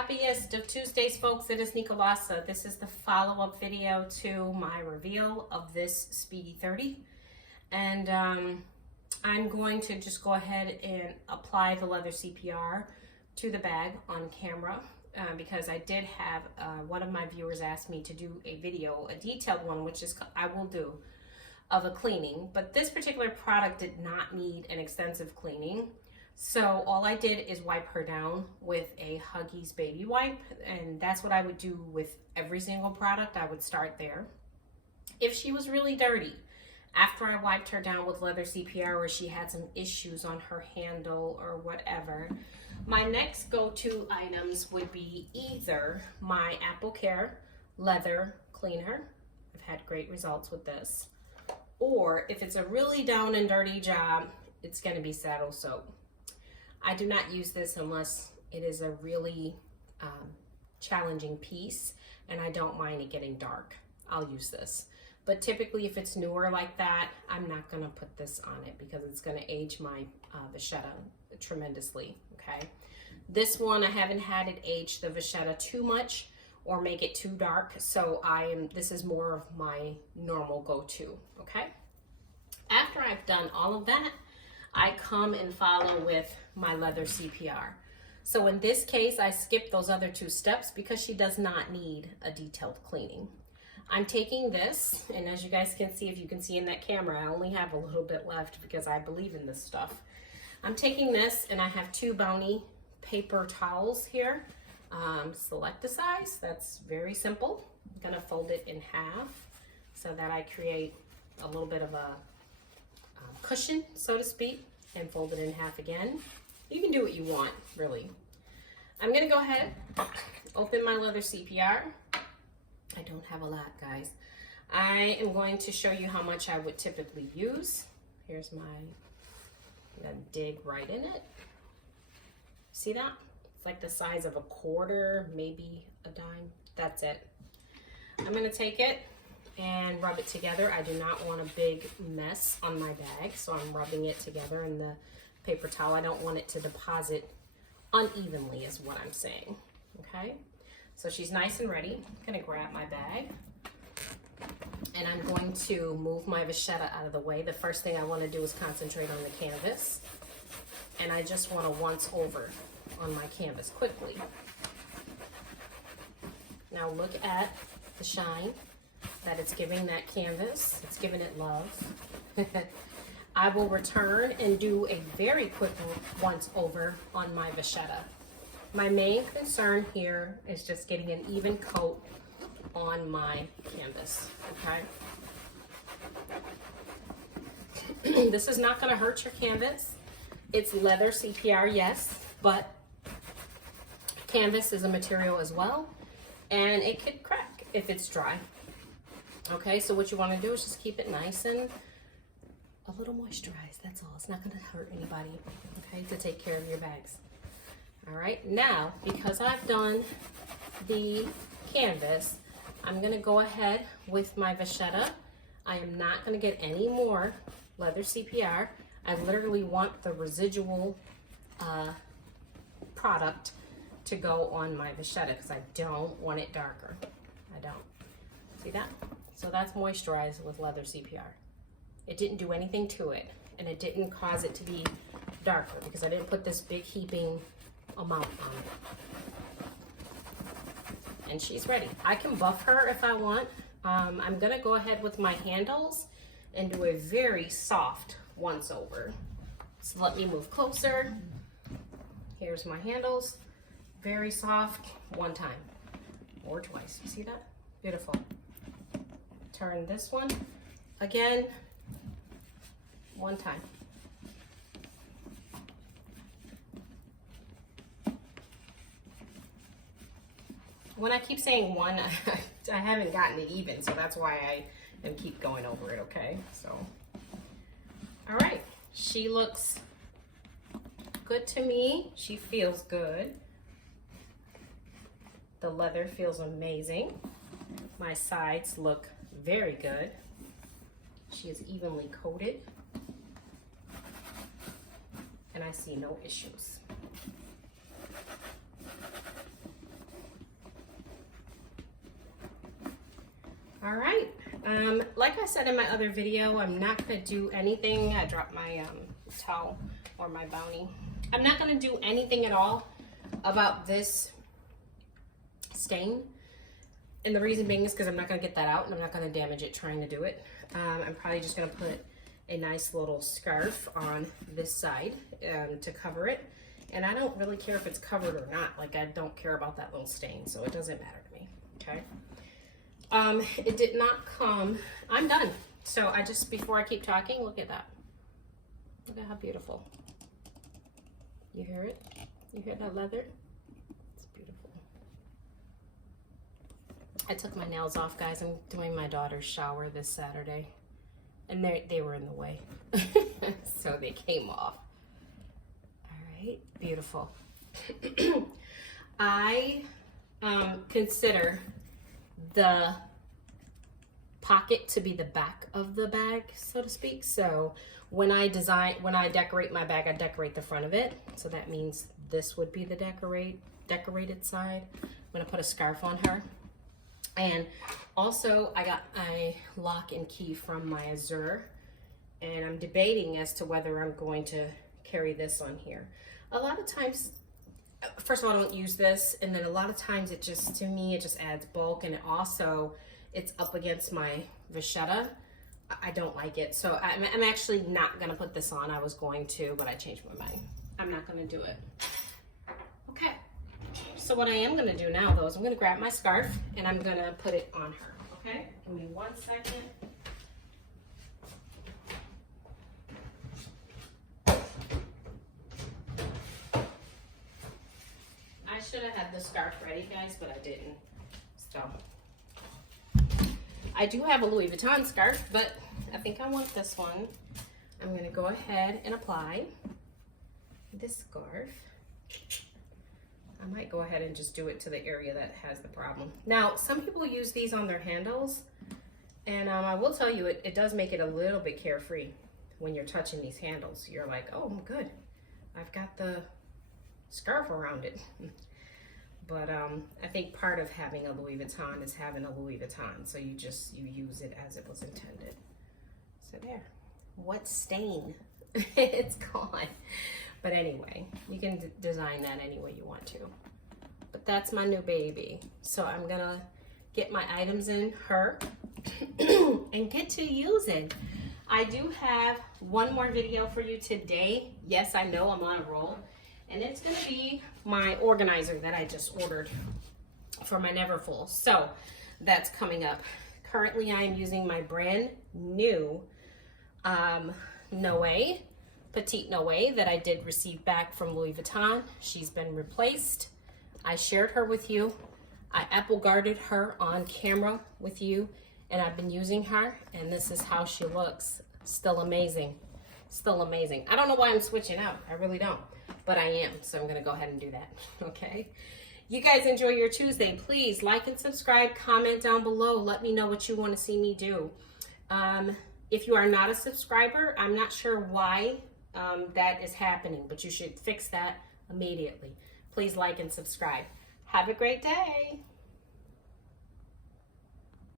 Happiest of Tuesdays, folks. It is Nicolasa. This is the follow-up video to my reveal of this Speedy 30. And I'm going to just go ahead and apply the leather CPR to the bag on camera because I did have one of my viewers ask me to do a video, a detailed one, which is I will do, of a cleaning. But this particular product did not need an extensive cleaning. So all I did is wipe her down with a Huggies baby wipe, and that's what I would do with every single product. I would start there. If she was really dirty, after I wiped her down with leather CPR or she had some issues on her handle or whatever, my next go-to items would be either my Apple Care leather cleaner. I've had great results with this. Or if it's a really down and dirty job, it's going to be saddle soap. I do not use this unless it is a really challenging piece and I don't mind it getting dark. I'll use this. But typically if it's newer like that, I'm not going to put this on it because it's going to age my vachetta tremendously, okay? This one, I haven't had it age the vachetta too much or make it too dark, so this is more of my normal go-to, okay? After I've done all of that, I come and follow with my leather CPR. So in this case, I skipped those other two steps because she does not need a detailed cleaning. I'm taking this, and as you guys can see, if you can see in that camera, I only have a little bit left because I believe in this stuff. I'm taking this, and I have two Bounty paper towels here. Select a size. That's very simple. I'm gonna fold it in half so that I create a little bit of a cushion, so to speak, and fold it in half again. You can do what you want, really. I'm gonna go ahead, open my leather CPR. I don't have a lot, guys. I am going to show you how much I would typically use. Here's my, I'm gonna dig right in it. See that? It's like the size of a quarter, maybe a dime. That's it. I'm gonna take it and rub it together. I do not want a big mess on my bag, so I'm rubbing it together in the paper towel. I don't want it to deposit unevenly is what I'm saying, okay? So she's nice and ready. I'm gonna grab my bag and I'm going to move my vachetta out of the way. The first thing I wanna do is concentrate on the canvas, and I just wanna once over on my canvas quickly. Now look at the shine that it's giving that canvas. It's giving it love. I will return and do a very quick once over on my vachetta. My main concern here is just getting an even coat on my canvas, okay? This is not gonna hurt your canvas. It's leather CPR, yes, but canvas is a material as well, and it could crack if it's dry. Okay, so what you want to do is just keep it nice and a little moisturized. That's all. It's not going to hurt anybody, okay, to take care of your bags. All right, now, because I've done the canvas, I'm going to go ahead with my vachetta. I am not going to get any more leather CPR. I literally want the residual product to go on my vachetta because I don't want it darker. I don't. See that? So that's moisturized with leather CPR. It didn't do anything to it, and it didn't cause it to be darker because I didn't put this big heaping amount on it. And she's ready. I can buff her if I want. I'm gonna go ahead with my handles and do a very soft once over. So let me move closer. Here's my handles. Very soft, one time or twice. You see that? Beautiful. Turn this one again, one time. When I keep saying one, I haven't gotten it even, so that's why I am keep going over it, okay? So, all right, she looks good to me. She feels good. The leather feels amazing. My sides look very good. She is evenly coated. And I see no issues. All right, like I said in my other video, I'm not gonna do anything. I dropped my towel or my bounty. I'm not gonna do anything at all about this stain. And the reason being is because I'm not gonna get that out and I'm not gonna damage it trying to do it. I'm probably just gonna put a nice little scarf on this side to cover it. And I don't really care if it's covered or not. Like, I don't care about that little stain, so it doesn't matter to me, okay? It did not come. I'm done. So I just, before I keep talking, look at that. Look at how beautiful. You hear it? You hear that leather? It's beautiful. I took my nails off, guys. I'm doing my daughter's shower this Saturday. And they were in the way. So they came off. All right, beautiful. I consider the pocket to be the back of the bag, so to speak. So when I decorate my bag, I decorate the front of it. So that means this would be the decorated side. I'm gonna put a scarf on her. And also I got a lock and key from my Azure, and I'm debating as to whether I'm going to carry this on here. A lot of times, first of all, I don't use this, and then a lot of times it just, to me, it just adds bulk, and it also, it's up against my vachetta. I don't like it, so I'm actually not gonna put this on. I was going to, but I changed my mind. I'm not gonna do it. Okay, so what I am gonna do now, though, is I'm gonna grab my scarf, and I'm gonna put it on her, okay? Give me 1 second. I should have had the scarf ready, guys, but I didn't. So I do have a Louis Vuitton scarf, but I think I want this one. I'm gonna go ahead and apply this scarf. I might go ahead and just do it to the area that has the problem. Now, some people use these on their handles, and I will tell you, it does make it a little bit carefree when you're touching these handles. You're like, oh, I'm good. I've got the scarf around it. But I think part of having a Louis Vuitton is having a Louis Vuitton. So you use it as it was intended. So there. What stain? It's gone. But anyway, you can design that any way you want to. But that's my new baby. So I'm gonna get my items in her and get to using. I do have one more video for you today. Yes, I know I'm on a roll. And it's gonna be my organizer that I just ordered for my Neverfull. So that's coming up. Currently, I am using my brand new Noe, Petite Noe that I did receive back from Louis Vuitton. She's been replaced. I shared her with you. I apple guarded her on camera with you, and I've been using her, and this is how she looks. Still amazing. Still amazing. I don't know why I'm switching out. I really don't. But I am, so I'm gonna go ahead and do that, okay? You guys enjoy your Tuesday. Please like and subscribe, comment down below. Let me know what you wanna see me do. If you are not a subscriber, I'm not sure why that is happening, but you should fix that immediately. Please like and subscribe. Have a great day.